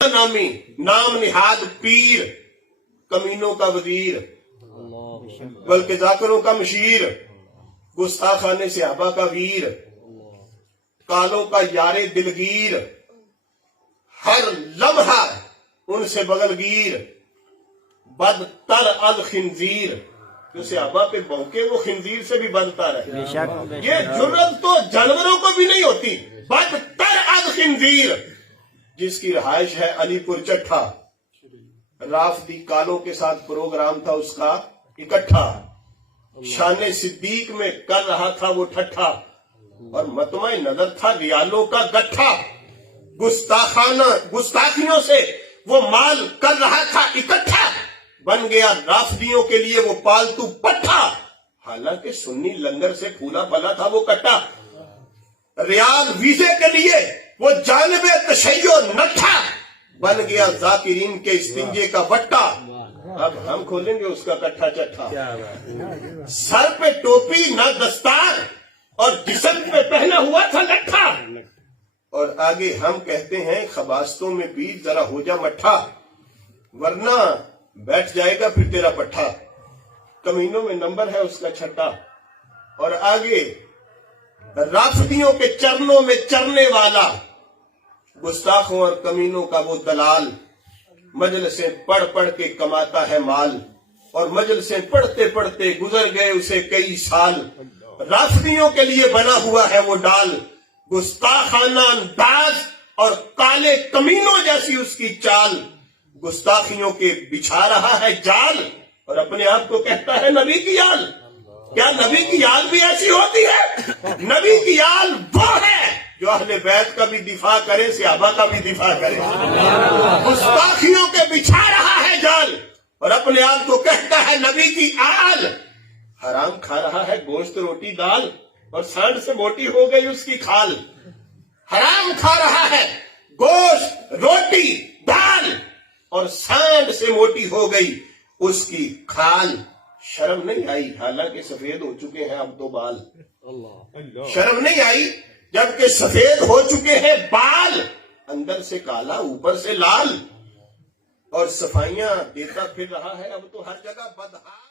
नामी नाम निहाद पीर, कमीनों का वजीर, बल्कि जाकिरों का मशीर, गुस्ताखाने सहाबा का वीर, कालों का यारे दिलगीर, हर लम्हा उनसे बगलगीर, बदतर अल खिंजीर, जो सहाबा पे भौंके वो खिंजीर से भी बदतर है। ये जुर्रत तो जानवरों को भी नहीं होती। बदतर अल खिंजीर, जिसकी रहाइश है अलीपुर चट्ठा, राफदी कालों के साथ प्रोग्राम था उसका इकट्ठा, शान सिद्दीक में कर रहा था वो ठट्ठा, और मतमा नजर था रियालों का गट्ठा। गुस्ताखियों से वो माल कर रहा था इकट्ठा, बन गया राफदियों के लिए वो पालतू पट्ठा। हालांकि सुन्नी लंगर से फूला फला था वो कट्टा, रियाल वीजे के लिए वो जानिबे तशय्यो नट्ठा, बन गया जाकिरीन के इस्तिंजे का बट्टा। अब हम खोलेंगे उसका कट्ठा चट्ठा। सर पे टोपी ना दस्तार और जिस्म पे पहना हुआ था लट्ठा, और आगे हम कहते हैं खबास्तों में पीर जरा हो जा मट्ठा, वरना बैठ जाएगा फिर तेरा पट्ठा। कमीनों में नंबर है उसका छठा। और आगे राफदियों के चरणों में चरने वाला, गुस्ताखों और कमीनों का वो दलाल, मजलिसें पढ़ पढ़ के कमाता है माल, और मजलिसें पढ़ते पढ़ते गुजर गए उसे कई साल। राफदियों के लिए बना हुआ है वो डाल, गुस्ताखाना अंदाज और काले कमीनों जैसी उसकी चाल, गुस्ताखियों के बिछा रहा है जाल, और अपने आप को कहता है नबी की आल। क्या नबी की आल भी ऐसी होती है? नबी की आल वो है जो अहले बैत का भी दिफा करे, सहाबा का भी दिफा करे। गुस्ताखियों के बिछा रहा है जाल, और अपने आप को कहता है नबी की आल। हराम खा रहा है गोश्त रोटी दाल, और सांड से मोटी हो गई उसकी खाल। हराम खा रहा है गोश्त रोटी दाल, और सांड से मोटी हो गई उसकी खाल। शर्म नहीं आई हालांकि सफेद हो चुके हैं अब तो बाल। शर्म नहीं आई जबकि सफेद हो चुके हैं बाल, अंदर से काला ऊपर से लाल, और सफाइयां देता फिर रहा है अब तो हर जगह बदहाल।